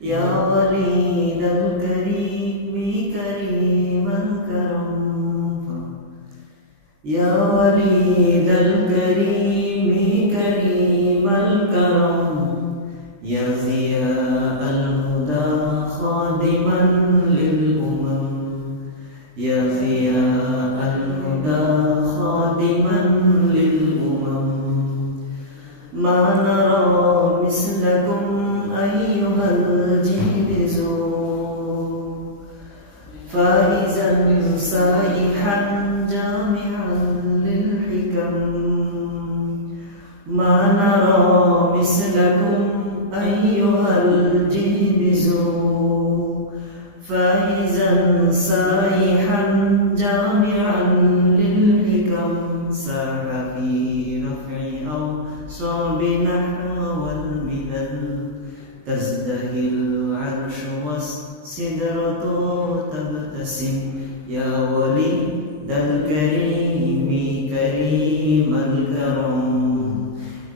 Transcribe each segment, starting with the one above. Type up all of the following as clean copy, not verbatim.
يا وليد الكريم كريم الكرم يا وليد الكريم كريم الكرم يا ضياء الهدى خادما للأمم يا ضياء الهدى خادما للأمم ما نرى مثلكم أيها الجهبذ فائزا سائحا جامعا للحكم ما نرى مثلكم أيها الجهبذ فائزا سائحا جامعا للحكم ساح في رفع أوصاب نحو الملل تزدهي العرش والسدرة تبتسم يا وليد الكريم كريم الكرم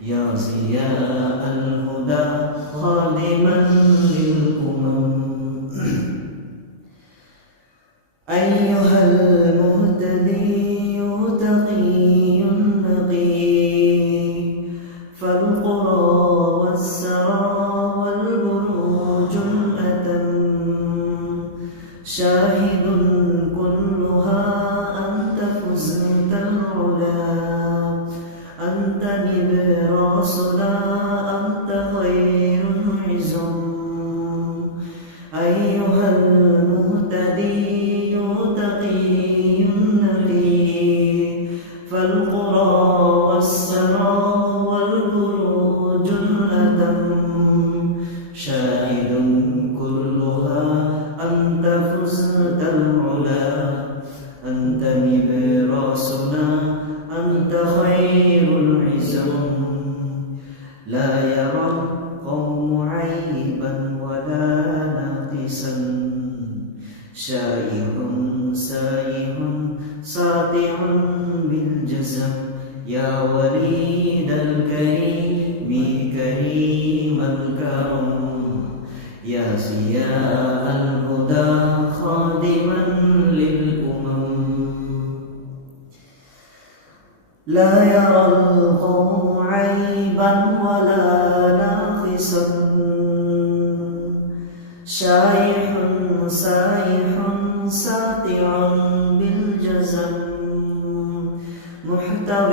يا ضياء الهدى خادما للأمم أيها المهتدي تقي نقي فالقرى والسرى والبروج الأتم شاهد كلها أنت فزت العلا أنت نبراسنا أنت خير العزم أيها المهتدي تقي نقي فالقرى والسرى والبروج الأتم شاهد كلها أنت فزت العلا أنت نبراسنا أنت خير العزم لا يرى القوم عيبا ولا ناقصا شائع سائح ساطع بالجزم يا وليد الكريم كريم الكرم يا ضياء الهدى خادما للأمم لا يرى القوم عيبا ولا ناقصا شائع سائح ساطع بالجزم محتو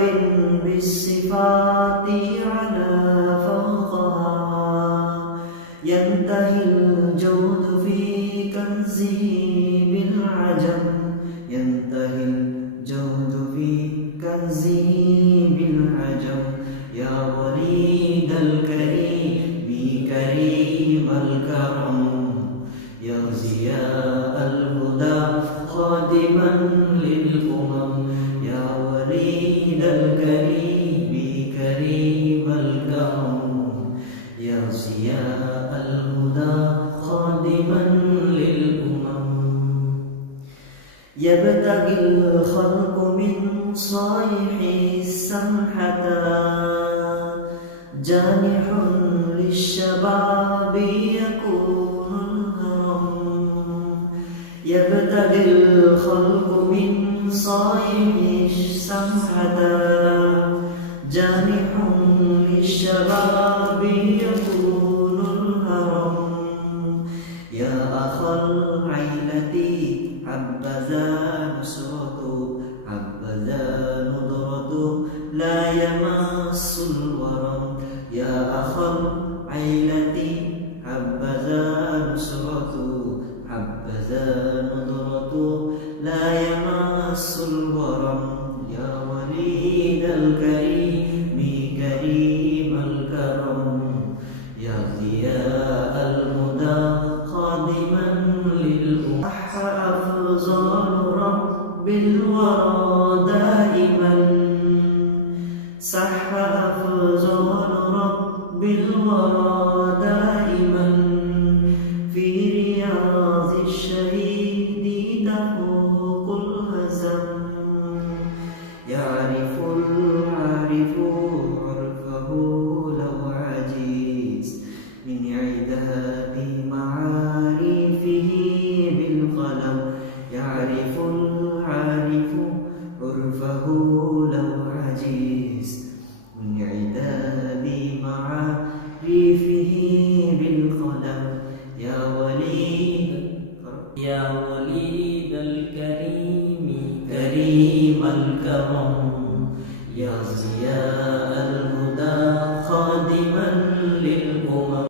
بالصفات على فوقها ينتهي الجود في كنزه بالعجم ينتهي الجود في كنزه بالعجم يا وليد الكريم كريم الكرم يا ضياء الهدى خادما للأمم يا وليد الكريم كريم الكرم يا ضياء الهدى خادما للأمم يبتغي الخلق من صائح السمحة جانح للشباب يكون الهرم يبتغي الخلق من صائح السمحة جانح للشباب يكون الهرم يا أخا العيلة حبذا نصرة حبذا نضرة لا يمس الورم يا أخا العيلة حبذا نصرة حبذا نضرة لا يمس الورم يا وليد الكريم كريم الكرم يا ضياء الهدى خادما للأمم صح أفضل رب الورى دائما صح أفضل رب الورى دائما في رياض الشهيد تفوق الهزم يعرف العارف عرفه لو عجيز من عداد ما كريم الكرم يا ضياء الهدى خادما